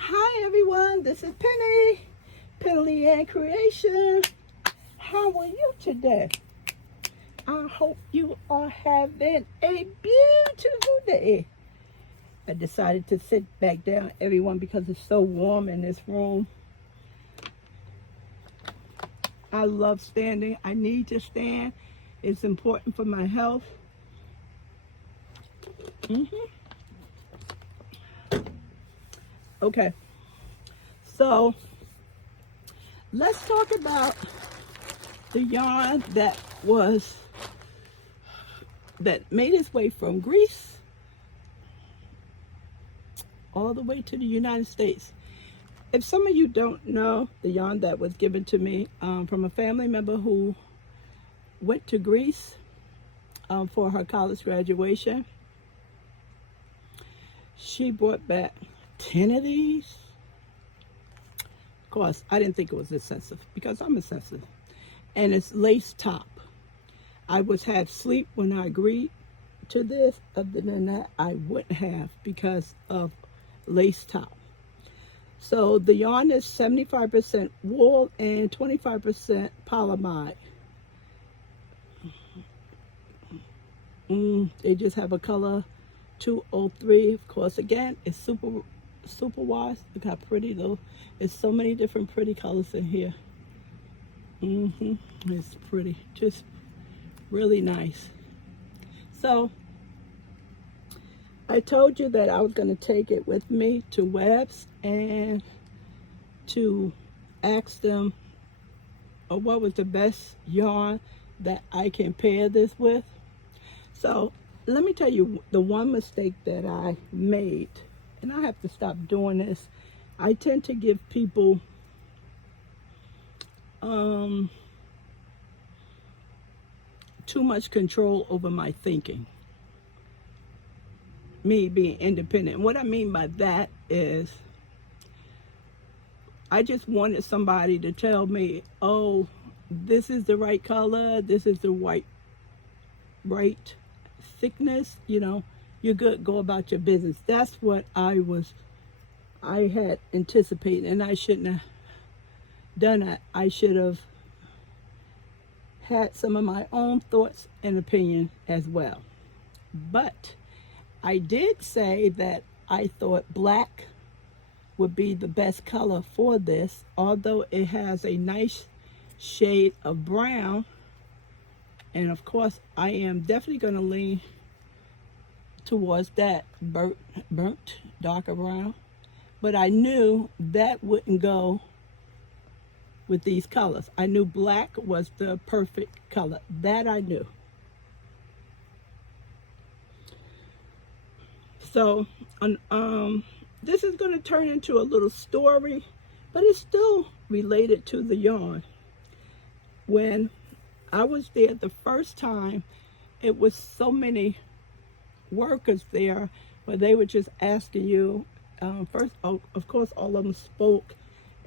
Hi everyone, this is Penny, Penley-Ann Creation. How are you today? I hope you are having a beautiful day. I decided to sit back down, everyone, because it's so warm in this room. I love standing. I need to stand. It's important for my health. Okay, so let's talk about the yarn that made its way from Greece all the way to the United States. If some of you don't know, the yarn that was given to me from a family member who went to Greece for her college graduation, she brought back 10 of these. Of course, I didn't think it was excessive because I'm excessive. And it's lace top. I was half asleep when I agreed to this. Other than that, I wouldn't have because of lace top. So the yarn is 75% wool and 25% polyamide. They just have a color 203. Of course, again, it's super wash. Look how pretty though. There's so many different pretty colors in here. It's pretty, just really nice. So I told you that I was going to take it with me to Webb's and to ask them what was the best yarn that I can pair this with. So let me tell you the one mistake that I made, and I have to stop doing this. I tend to give people too much control over my thinking. Me being independent. And what I mean by that is I just wanted somebody to tell me, oh, this is the right color, this is the right thickness, you know, you're good, go about your business. That's what I had anticipated, and I shouldn't have done that. I should have had some of my own thoughts and opinion as well. But I did say that I thought black would be the best color for this, although it has a nice shade of brown. And of course, I am definitely going to lean towards that burnt darker brown. But I knew that wouldn't go with these colors. I knew black was the perfect color. That I knew. So this is going to turn into a little story, but it's still related to the yarn. When I was there the first time, it was so many workers there where they were just asking you, first, of course, all of them spoke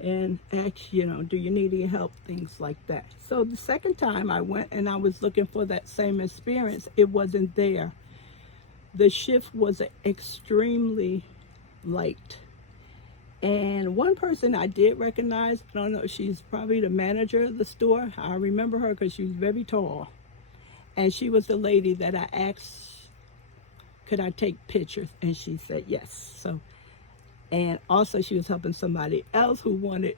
and asked, you know, do you need any help, things like that. So the second time I went and I was looking for that same experience, it wasn't there. The shift was extremely light. And one person I did recognize, I don't know, she's probably the manager of the store. I remember her because she was very tall. And she was the lady that I asked, could I take pictures? And she said yes. So, and also she was helping somebody else who wanted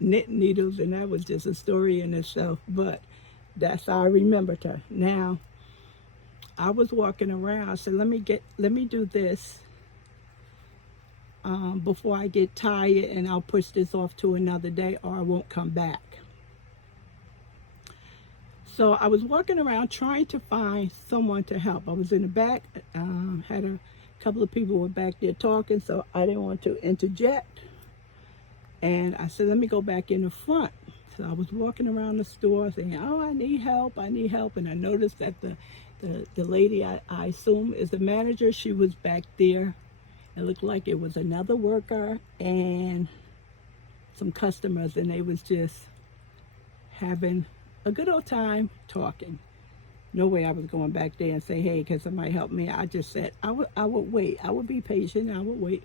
knit needles, and that was just a story in itself. But that's how I remembered her. Now, I was walking around. I said, let me do this before I get tired, and I'll push this off to another day, or I won't come back. So I was walking around trying to find someone to help. I was in the back, had a couple of people were back there talking, so I didn't want to interject. And I said, let me go back in the front. So I was walking around the store saying, oh, I need help. And I noticed that the lady, I assume is the manager, she was back there. It looked like it was another worker and some customers, and they was just having a good old time talking. No way I was going back there and say, hey, can somebody help me? I just said I would wait. I would be patient. I would wait.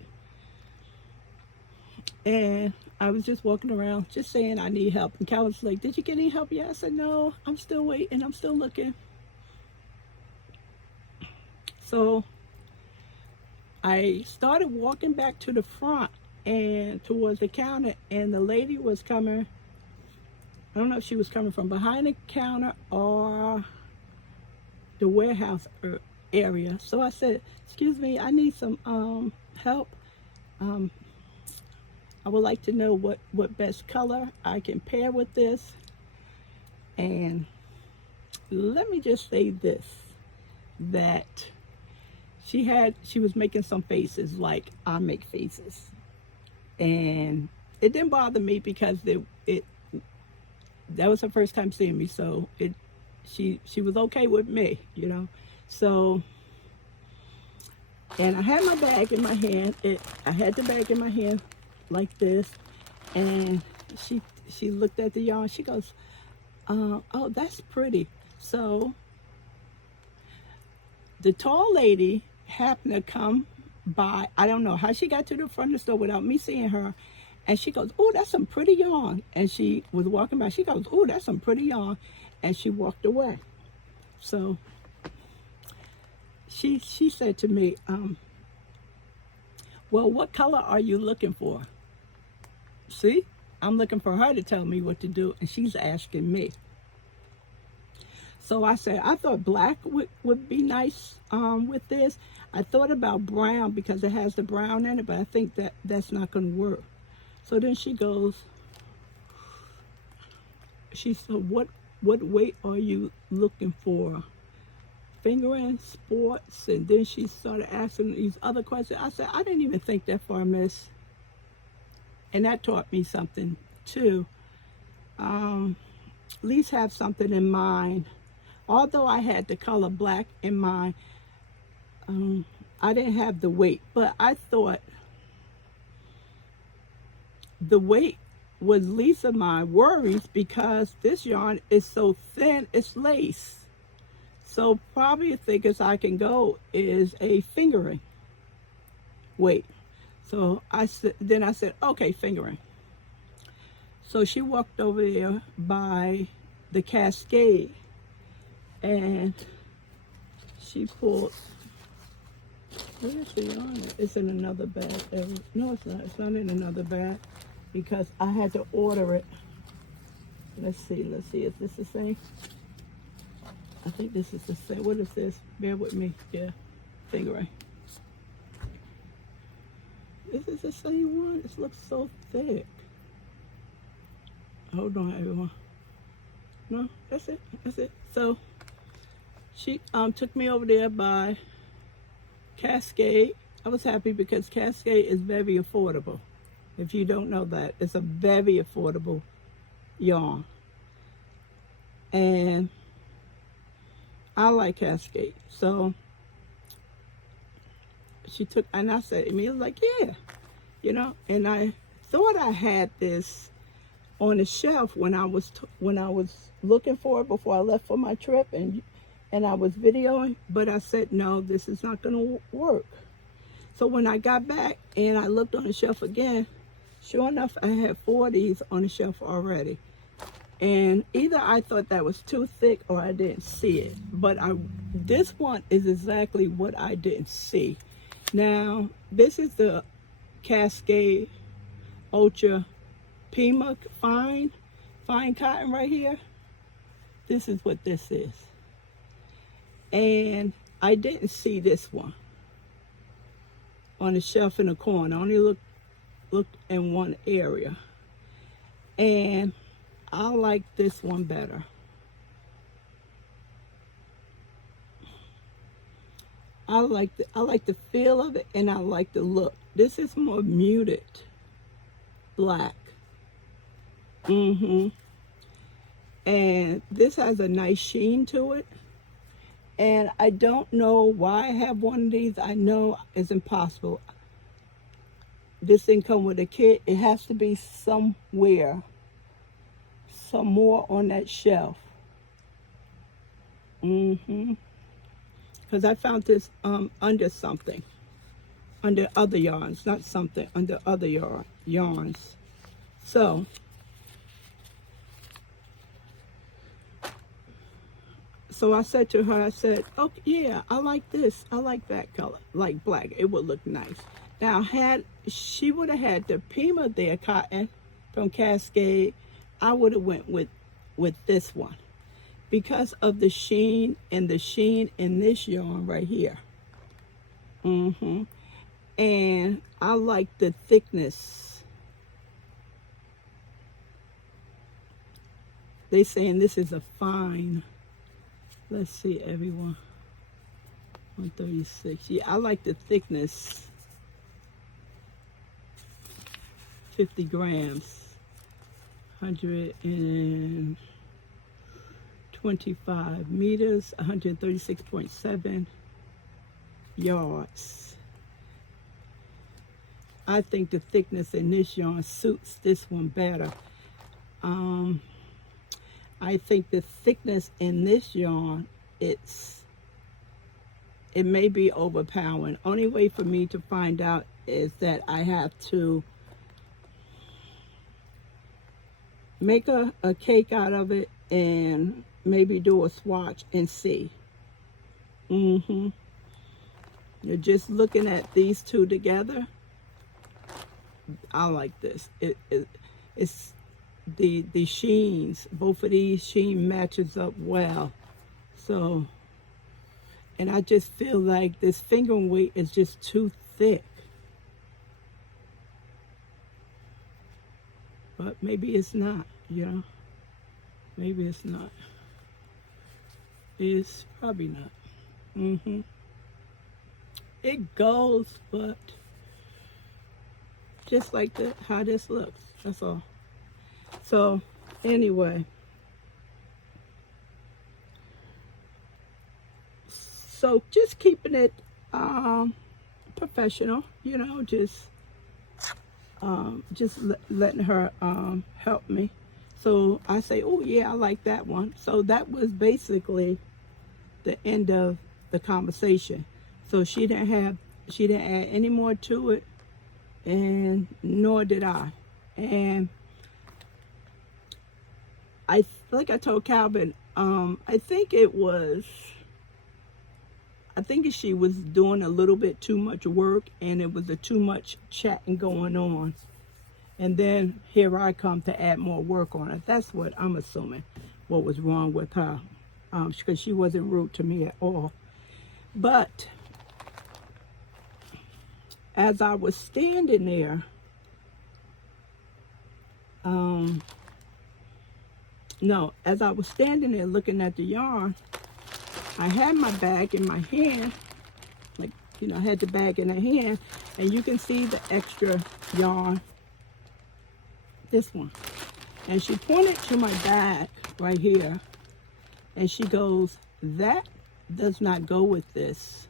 And I was just walking around, just saying I need help. And Cal was like, "Did you get any help yet?" I said, "No, I'm still waiting. I'm still looking." So I started walking back to the front and towards the counter, and the lady was coming. I don't know if she was coming from behind the counter or the warehouse area. So I said, "Excuse me, I need some help. Um, I would like to know what best color I can pair with this." And let me just say this, that she was making some faces like I make faces. And it didn't bother me because that was her first time seeing me, so she was okay with me, you know. So, and I had my bag in my hand. I had the bag in my hand like this, and she looked at the yarn. She goes, "Oh, that's pretty." So the tall lady happened to come by. I don't know how she got to the front of the store without me seeing her. And she goes, "Oh, that's some pretty yarn." And she was walking by. She goes, "Oh, that's some pretty yarn." And she walked away. So she said to me, "Well, what color are you looking for?" See, I'm looking for her to tell me what to do, and she's asking me. So I said, I thought black would be nice with this. I thought about brown because it has the brown in it, but I think that's not going to work. So then she said, what weight are you looking for? Fingering, sports? And then she started asking these other questions. I said, I didn't even think that far, miss. And that taught me something too. At least have something in mind. Although I had the color black in mind, I didn't have the weight, but I thought the weight was least of my worries because this yarn is so thin, it's lace. So probably the thickest I can go is a fingering weight. So I said, okay, fingering. So she walked over there by the Cascade, and she pulled, where is the yarn? It's in another bag. No, it's not. It's not in another bag because I had to order it. Let's see. Is this the same? I think this is the same. What is this? Bear with me. Yeah, fingering. This is the same one. This looks so thick. Hold on, everyone. No, that's it. That's it. So she took me over there by Cascade. I was happy because Cascade is very affordable. If you don't know that, it's a very affordable yarn. And I like Cascade. So she took, and I said, I was like, yeah, you know. And I thought I had this on the shelf when I was looking for it before I left for my trip, and I was videoing, but I said, no, this is not going to work. So when I got back and I looked on the shelf again, sure enough, I had 4 of these on the shelf already. And either I thought that was too thick or I didn't see it. But this one is exactly what I didn't see. Now, this is the Cascade Ultra Pima fine cotton right here. This is what this is. And I didn't see this one on the shelf in the corner. I only looked in one area. And I like this one better. I like the feel of it, and I like the look. This is more muted black. And this has a nice sheen to it. And I don't know why I have one of these. I know it's impossible. This didn't come with a kit. It has to be somewhere, some more on that shelf. Because I found this under something. under other yarns, not something, under other yarns. So I said to her, I said, oh yeah, I like this. I like that color, like black. It would look nice. Now, she would have had the Pima there cotton from Cascade, I would have went with this one because of the sheen and the sheen in this yarn right here. And I like the thickness. They saying this is a fine. Let's see, everyone. 136. Yeah, I like the thickness. 50 grams. 125 meters. 136.7 yards. I think the thickness in this yarn suits this one better. I think the thickness in this yarn, it may be overpowering. Only way for me to find out is that I have to make a cake out of it and maybe do a swatch and see. You're just looking at these two together. I like this. It's the sheens, both of these sheen matches up well. So, and I just feel like this finger weight is just too thick. But maybe it's not, you know. Maybe it's not. It's probably not. It goes, but just like how this looks. That's all. So anyway, so just keeping it professional, you know, just letting her help me. So I say, oh yeah, I like that one. So that was basically the end of the conversation. So she didn't add any more to it, and nor did I. And like I told Calvin, I think she was doing a little bit too much work, and it was too much chatting going on. And then here I come to add more work on it. That's what I'm assuming what was wrong with her, because she wasn't rude to me at all. But as I was standing there, as I was standing there looking at the yarn, I had my bag in my hand, like, you know, I had the bag in her hand, and you can see the extra yarn, this one. And she pointed to my bag right here, and she goes, that does not go with this.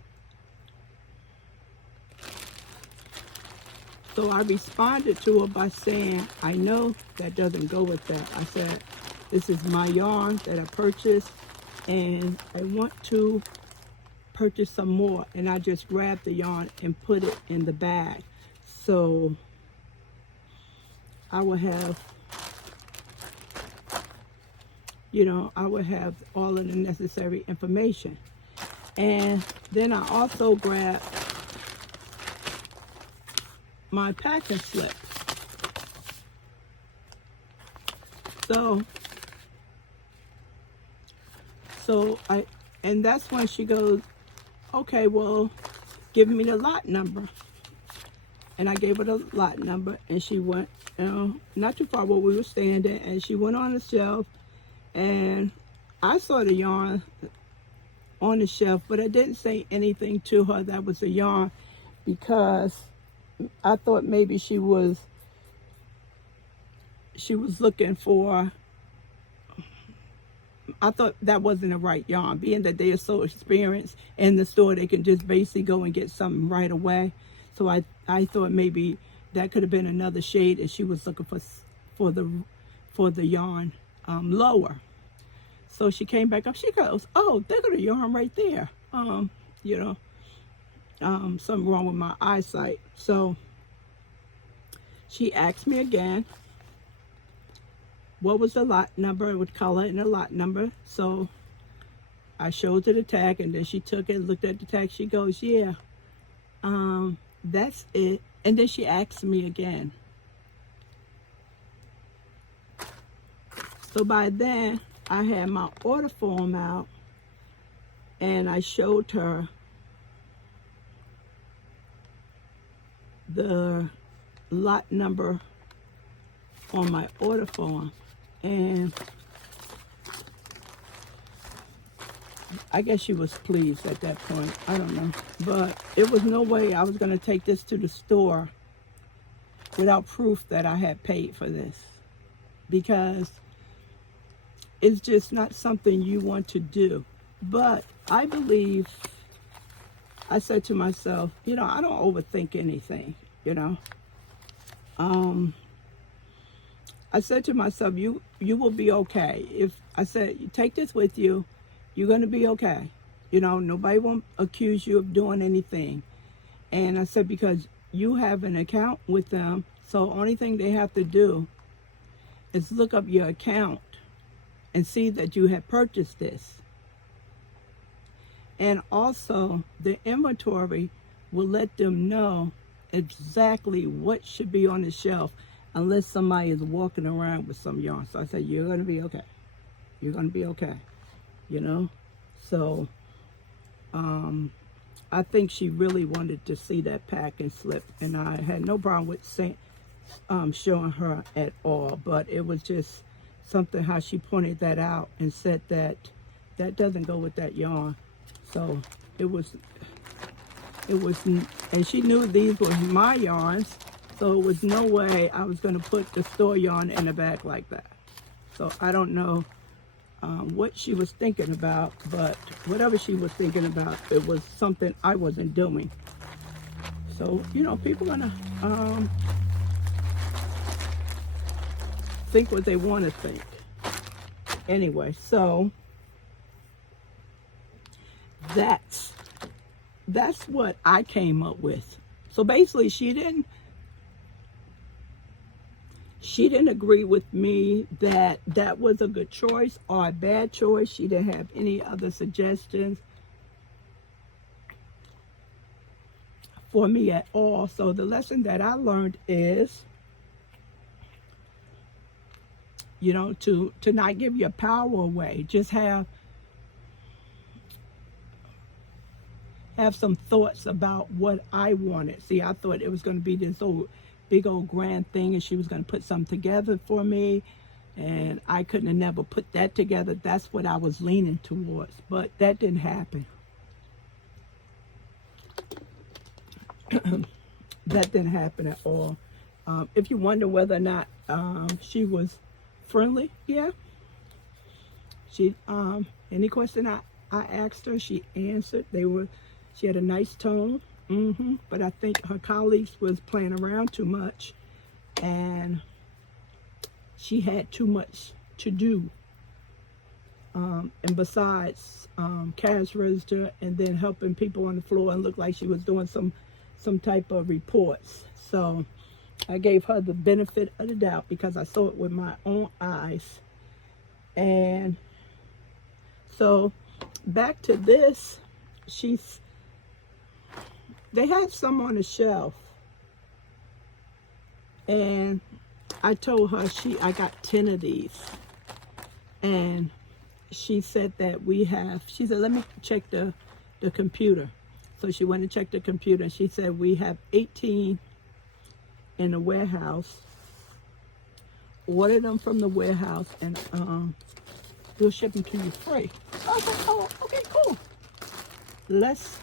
So I responded to her by saying, I know that doesn't go with that. I said, this is my yarn that I purchased, and I want to purchase some more. And I just grabbed the yarn and put it in the bag. So I will have, you know, I will have all of the necessary information. And then I also grabbed my packing slip. And that's when she goes, okay, well, give me the lot number. And I gave her the lot number, and she went, you know, not too far where we were standing, and she went on the shelf, and I saw the yarn on the shelf, but I didn't say anything to her that was a yarn, because I thought maybe she was looking for, I thought that wasn't the right yarn, being that they are so experienced in the store, they can just basically go and get something right away. So I thought maybe that could have been another shade, and she was looking for the yarn lower. So she came back up. She goes, oh, there got a yarn right there. You know, something wrong with my eyesight. So she asked me again, what was the lot number with color and the lot number. So I showed her the tag, and then she took it, looked at the tag. She goes, yeah, that's it. And then she asked me again. So by then, I had my order form out, and I showed her the lot number on my order form. And I guess she was pleased at that point. I don't know. But it was no way I was going to take this to the store without proof that I had paid for this, because it's just not something you want to do. But I believe, I said to myself, you know, I don't overthink anything, you know. I said to myself, you will be okay. If I said, you take this with you, you're going to be okay. You know, nobody won't accuse you of doing anything. And I said, because you have an account with them, so only thing they have to do is look up your account and see that you have purchased this. And also, the inventory will let them know exactly what should be on the shelf, unless somebody is walking around with some yarn. So I said, you're going to be okay. You're going to be okay, you know? So I think she really wanted to see that packing slip, and I had no problem with showing her at all. But it was just something how she pointed that out and said that that doesn't go with that yarn. So it was, and she knew these were my yarns, so it was no way I was going to put the store yarn in a bag like that. So I don't know what she was thinking about, but whatever she was thinking about, it was something I wasn't doing. So, you know, people are gonna think what they want to think. Anyway, so that's what I came up with. So basically, she didn't agree with me that that was a good choice or a bad choice. She didn't have any other suggestions for me at all. So the lesson that I learned is, you know, to not give your power away. Just have some thoughts about what I wanted. See, I thought it was going to be this big old grand thing, and she was going to put something together for me, and I couldn't have never put that together. That's what I was leaning towards, but that didn't happen. That didn't happen at all. If you wonder whether or not she was friendly, yeah. She any question I asked her, she answered. She had a nice tone. But I think her colleagues was playing around too much, and she had too much to do. And besides cash register and then helping people on the floor, and looked like she was doing some type of reports. So I gave her the benefit of the doubt because I saw it with my own eyes. And so back to this, they had some on the shelf, and I told her I got 10 of these, and she said that she said, let me check the computer. So she went and checked the computer, and she said we have 18 in the warehouse. Order them from the warehouse, and we'll ship them to you free. I was like, oh, okay, cool. Less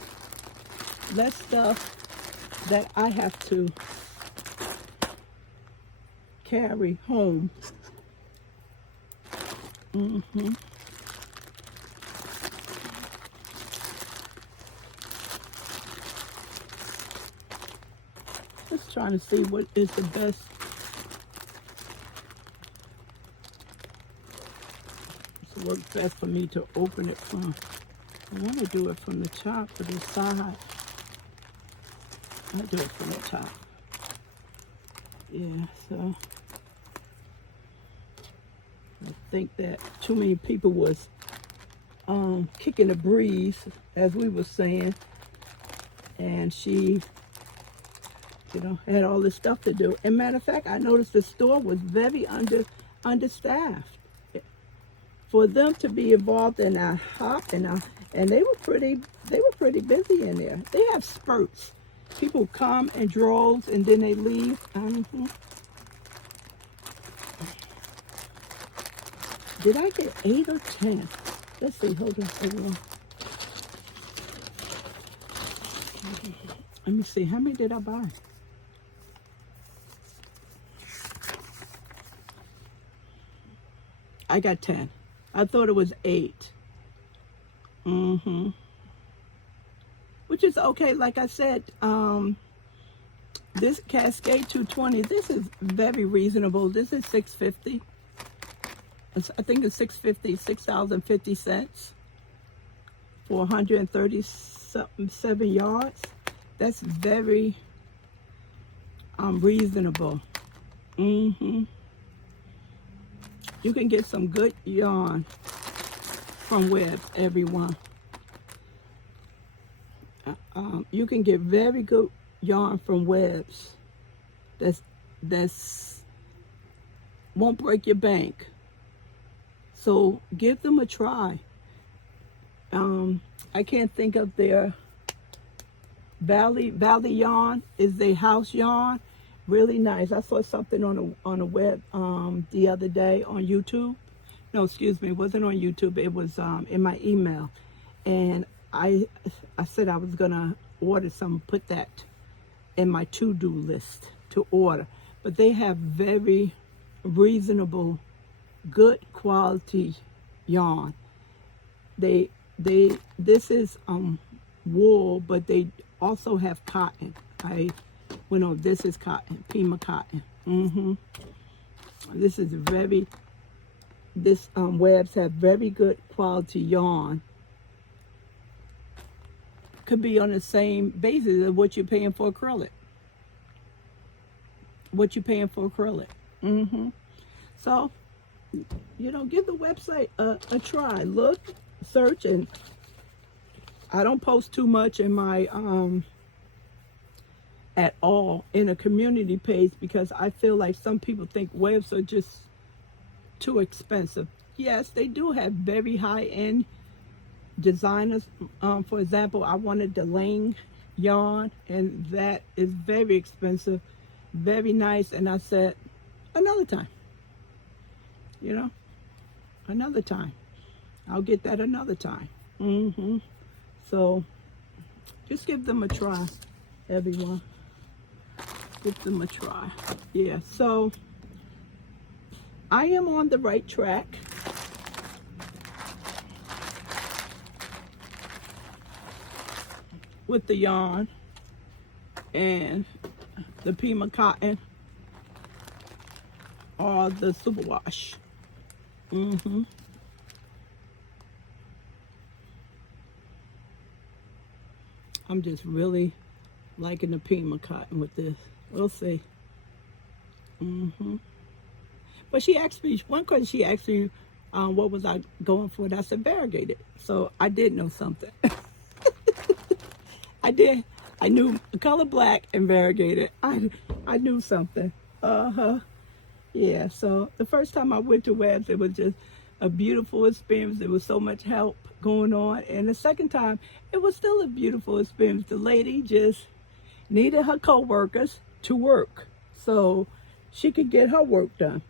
stuff that I have to carry home. Just trying to see what is the best. It works best for me to open it from. I want to do it from the top or the side. I'll do it from the top. Yeah, so I think that too many people was kicking the breeze, as we were saying, and she, you know, had all this stuff to do. And matter of fact, I noticed the store was very understaffed. For them to be involved in a hop and they were pretty busy in there. They have spurts. People come in droves and then they leave. Did I get 8 or 10? Let's see. Hold on. Let me see. How many did I buy? I got 10. I thought it was 8. Which is okay. Like I said, this Cascade 220, this is very reasonable. This is $6.50. I think it's $6.50, $6.50 for 137 yards. That's very reasonable. You can get some good yarn from Webs, everyone. You can get very good yarn from Webs. That's won't break your bank. So give them a try. I can't think of their Valley yarn is their house yarn. Really nice. I saw something on a web the other day on YouTube. No, excuse me, it wasn't on YouTube. It was in my email, and I said I was gonna order some, put that in my to-do list to order. But they have very reasonable, good quality yarn. This is wool, but they also have cotton. This is cotton, Pima Cotton. This is Webs have very good quality yarn. Could be on the same basis of what you're paying for acrylic. So, give the website a try. Look, search, and I don't post too much in my at all in a community page because I feel like some people think Webs are just too expensive. Yes, they do have very high-end designers. For example, I wanted the Lang yarn, and that is very expensive, very nice. And I said, another time. Another time. I'll get that another time. So just give them a try, everyone. Give them a try. Yeah, so I am on the right track. With the yarn and the Pima Cotton or the superwash. I'm just really liking the Pima Cotton with this. We'll see. But she asked me, one question she asked me, what was I going for? And I said variegated. So I did know something. I did. I knew color black and variegated. I knew something. Yeah, so the first time I went to Webs, it was just a beautiful experience. There was so much help going on. And the second time, it was still a beautiful experience. The lady just needed her co-workers to work so she could get her work done.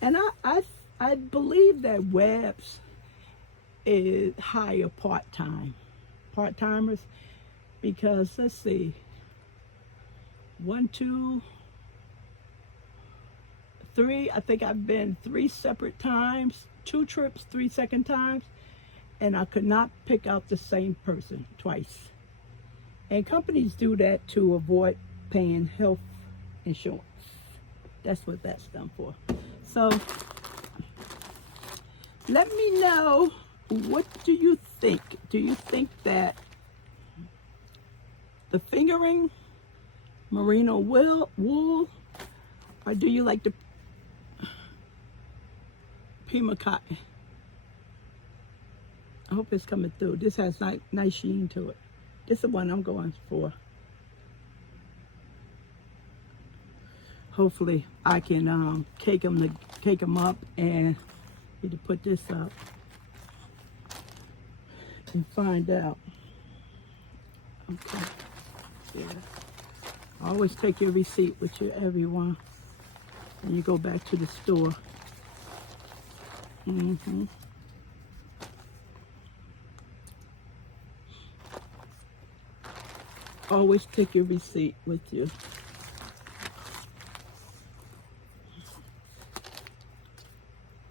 And I believe that Webs is hire part-timers, because let's see, 1, 2, 3, I think I've been 3 separate times, 2 trips, 3 second times, and I could not pick out the same person twice. And companies do that to avoid paying health insurance. That's what that's done for. So let me know, what do you think? Do you think that the fingering merino wool, or do you like the Pima Cotton? I hope it's coming through. This has nice sheen to it. This is the one I'm going for. Hopefully I can cake them up, and need to put this up and find out. Okay. Yeah. Always take your receipt with you, everyone, when you go back to the store. Always take your receipt with you.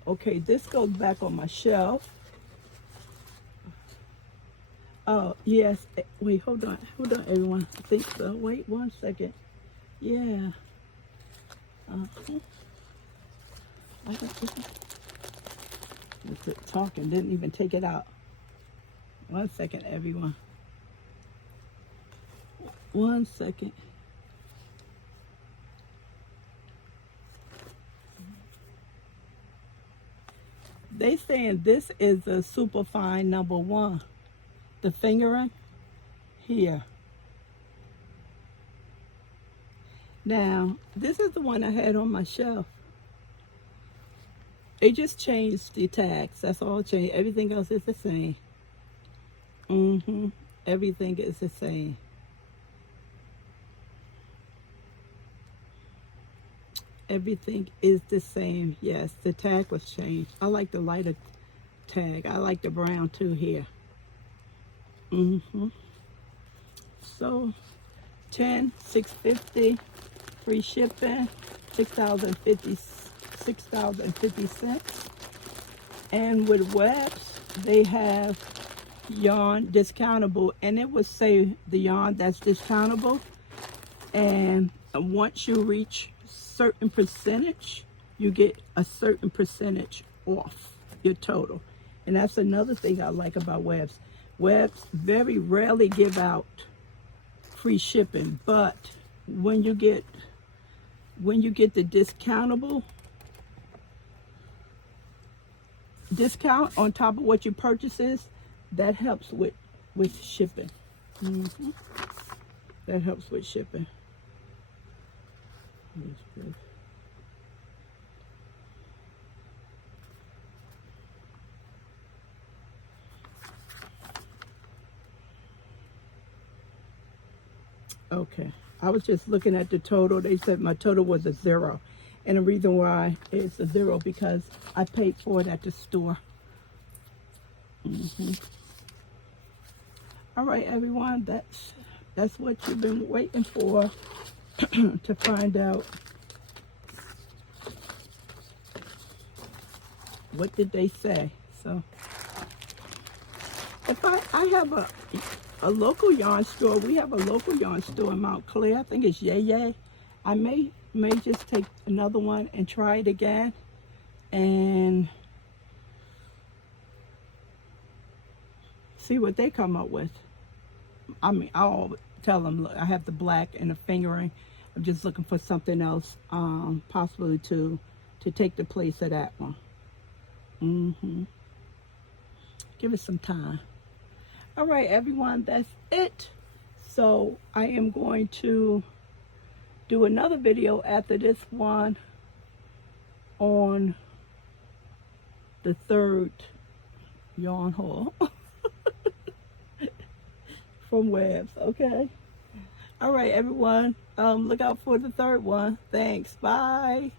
Okay, this goes back on my shelf. Oh, yes. Wait, hold on, everyone. I think so. Wait 1 second. Yeah. I was talking, didn't even take it out. 1 second, everyone. 1 second. They saying this is a super fine #1. The fingering here. Now, this is the one I had on my shelf. They just changed the tags. That's all changed. Everything else is the same. Everything is the same. Everything is the same. Yes, the tag was changed. I like the lighter tag. I like the brown too here. So 10, $6.50, free shipping, 6,050 cents. And with Webs, they have yarn discountable, and it would say the yarn that's discountable, and once you reach certain percentage, you get a certain percentage off your total. And that's another thing I like about Webs. Webs very rarely give out free shipping, but when you get the discountable discount on top of what your purchases, that helps with shipping. That helps with shipping. That's good. Okay, I was just looking at the total. They said my total was a 0. And the reason why it's a 0 because I paid for it at the store. All right, everyone, that's what you've been waiting for to find out. What did they say? So, if I have a local yarn store, we have a local yarn store in Mount Clair. I think it's Yay Yay. I may just take another one and try it again, and see what they come up with. I mean, I'll tell them, look, I have the black and the fingering. I'm just looking for something else, possibly to take the place of that one. Give it some time. All right, everyone, that's it. So I am going to do another video after this one on the 3rd yarn haul from Webs, okay? All right, everyone, look out for the 3rd one. Thanks, bye.